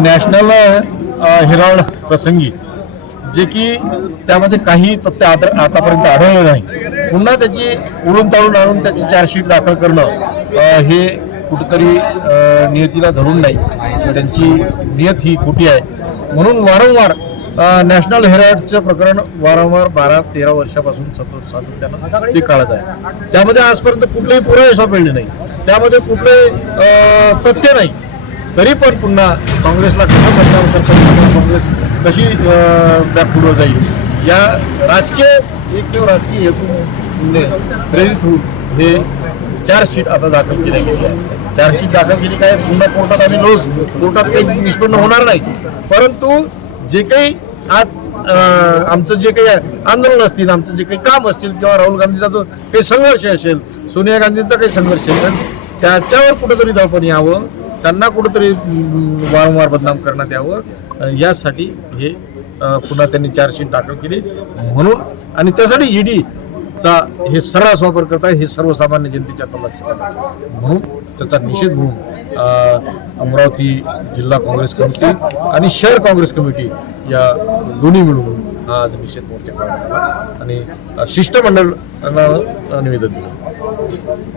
National Herald प्रसंगी जे की त्यामध्ये काही तथ्य आतापर्यंत आढळलं नाही. पुन्हा त्याची उडून ताळून आणून त्याची चार्जशीट दाखल करणं हे कुठतरी नियतीला धरून नाही. त्यांची नियत ही खोटी आहे. म्हणून वारंवार नॅशनल हेराल्डचं प्रकरण वारंवार बारा तेरा वर्षापासून सतत सातत्यानं ते काढत आहे. त्यामध्ये आजपर्यंत कुठलेही पुरावे सापडले नाही. त्यामध्ये कुठले तथ्य नाही. तरी पण पुन्हा काँग्रेसला कसं बदनाम करता येईल काँग्रेस कशी बॅकफुटवर जाईल? या राजकीय एकमेव राजकीय हेतूने प्रेरित होऊन हे चार्जशीट आता दाखल केल्या गेली आहे चार्जशीट दाखल केली काय? पुन्हा कोर्टात आम्ही रोज कोर्टात काही निष्पन्न होणार नाही. परंतु जे काही आज आमचं जे काही आंदोलन असतील आमचं जे काही काम असतील किंवा राहुल गांधीचा जो काही संघर्ष असेल सोनिया गांधींचा काही संघर्ष असेल त्याच्यावर कुठंतरी धावपण यावं. त्यांना कुठंतरी वारंवार बदनाम करण्यात यावं. यासाठी हे पुन्हा त्यांनी चार्जशीट दाखल केली. म्हणून आणि त्यासाठी ईडी चा हे सर्रास वापर करत आहे हे सर्वसामान्य जनतेच्या लक्षात म्हणून त्याचा निषेध म्हणून अमरावती जिल्हा काँग्रेस कमिटी आणि शहर काँग्रेस कमिटी या दोन्ही मिळून आज निषेध मोर्चा आणि शिष्टमंडळ निवेदन दिलं.